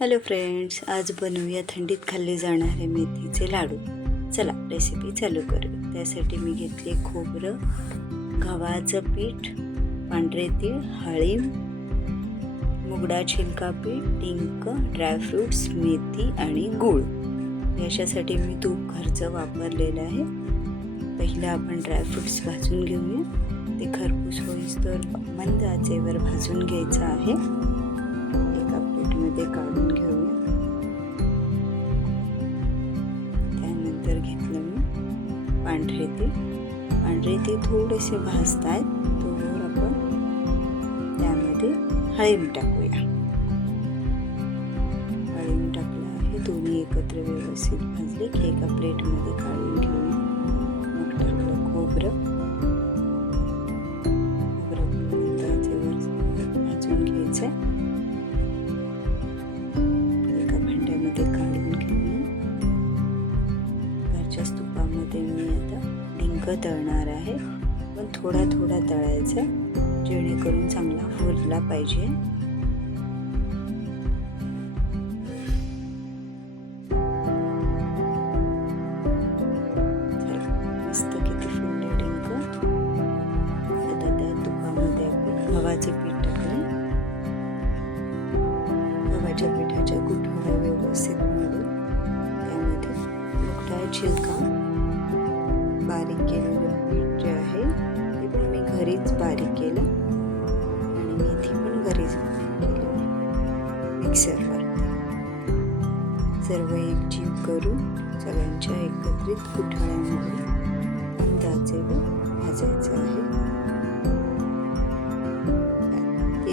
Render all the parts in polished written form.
Hello friends, आज बनवूया थंडीत खाल्ले जाणारे मेथीचे लाडू. चला रेसिपी चालू करूया. त्यासाठी मी घेतले खोबरं, गव्हाचं पीठ, पांढरे तीळ, हळीव, मुगडा छिलका पीठ, डिंक, ड्रायफ्रूट्स, मेथी आणि गूळ. याच्यासाठी मी तूप घरचं वापरलेलं आहे. पहिलं आपण ड्रायफ्रूट्स भाजून घेऊया. ते खरपूस होईस्तोवर मंद आचेवर भाजून घ्यायचं आहे. एका प्लेटमध्ये काढून घेऊया. त्यानंतर घेतलं मी पांढरे तीळ थोडेसे भाजतायत तोवर आपण त्यामध्ये हळीव टाकूया. हळीव टाकलं आहे. दोन्ही एकत्र व्यवस्थित भाजले की एका प्लेटमध्ये काढून घेऊया. मग टाकलं खोबरं भाजून घ्यायचं. काढून घेऊया. घरच्याच तुपामध्ये मी आता डिंक तळणार आहे, पण थोडा थोडा तळायचा जेणेकरून चांगला फुलला पाहिजे. मस्त किती फुलले डिंक. आता त्या तुपामध्ये आपण गव्हाचे पीठ टाकले. गव्हाच्या पिठाच्या गुठळ्या व्यवस्थित मिळून त्यामध्ये मुगडा छिलका, बारीक केलेलं पीठ जे आहे ते पण मी घरीच बारीक केलं आणि मेथी पण घरीच बारीक केली मिक्सरवर. सर्व एकजीव करून सगळ्यांच्या एकत्रित गुठळ्यामध्ये अंदाजेवर भाजायचं आहे.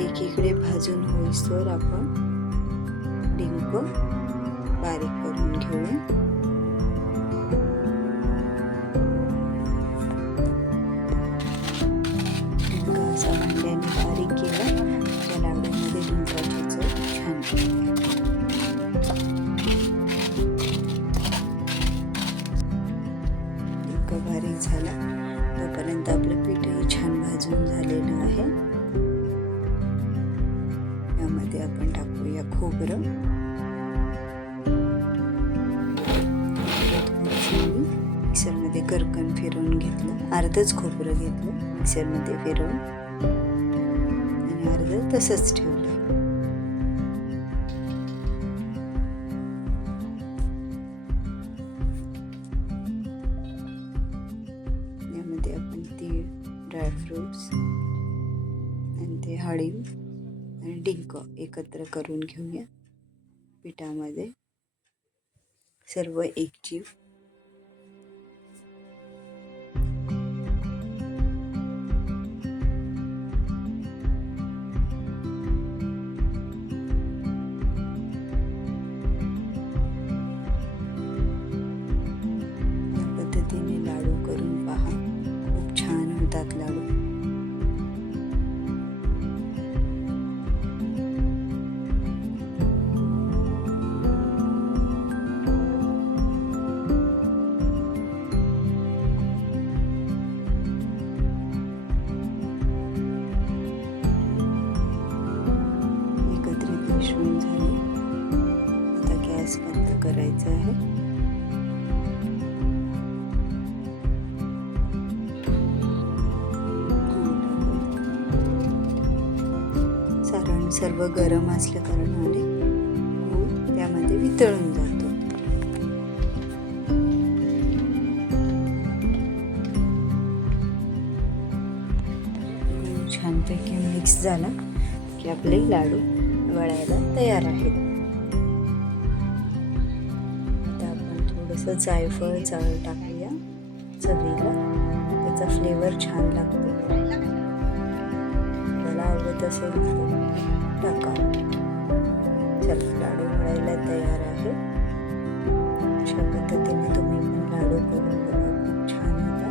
एकीकडे भाजून होईस्तोवर आपण डिंक बारीक करून घेऊया. डिंक असा भांड्याने बारीक केला त्या लाडूमध्ये डिंकाची चव छान लागते. डिंक बारीक झाला तोपर्यंत आपलं पीठही छान भाजून झालेलं आहे. यामध्ये आपण टाकूया खोबरं. मिक्सरमध्ये करकन फिरवून घेतलं. अर्धच खोबरं घेतलं मिक्सरमध्ये फिरवून आणि अर्ध तसंच ठेवलं. यामध्ये आपण तीळ, ड्रायफ्रूट्स आणि ते हळीव आणि डिंक एकत्र करून घेऊया. पिठामध्ये सर्व एकजीव. या पद्धतीने लाडू करून पहा. खूप छान होतात लाडू. मिश्रण झाले. आता गॅस बंद करायचा आहे. सारण सर्व गरम असल्या कारणाने गूळ त्यामध्ये वितळून जातो. गूळ छानपैकी मिक्स झाला की आपले लाडू वळायला तयार आहेत. आता आपण थोडंसं जायफळ चाळ टाकूया चवीला. त्याचा फ्लेवर छान लागतो. मला आवडत असेल तर टाका. चला, लाडू वळायला तयार आहे. अशा पद्धतीने तुम्ही पण लाडू करून बघा. खूप छान होता.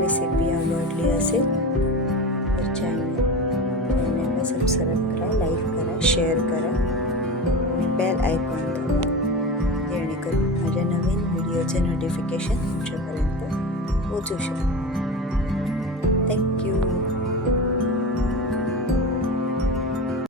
रेसिपी आवडली असेल तर चॅनल सबस्क्राईब करा, लाईक करा, शेअर करा आणि बेल आयकॉन दाबा जेणेकरून माझ्या नवीन व्हिडिओचे नोटिफिकेशन तुमच्यापर्यंत पोहोचू शकते. थँक्यू.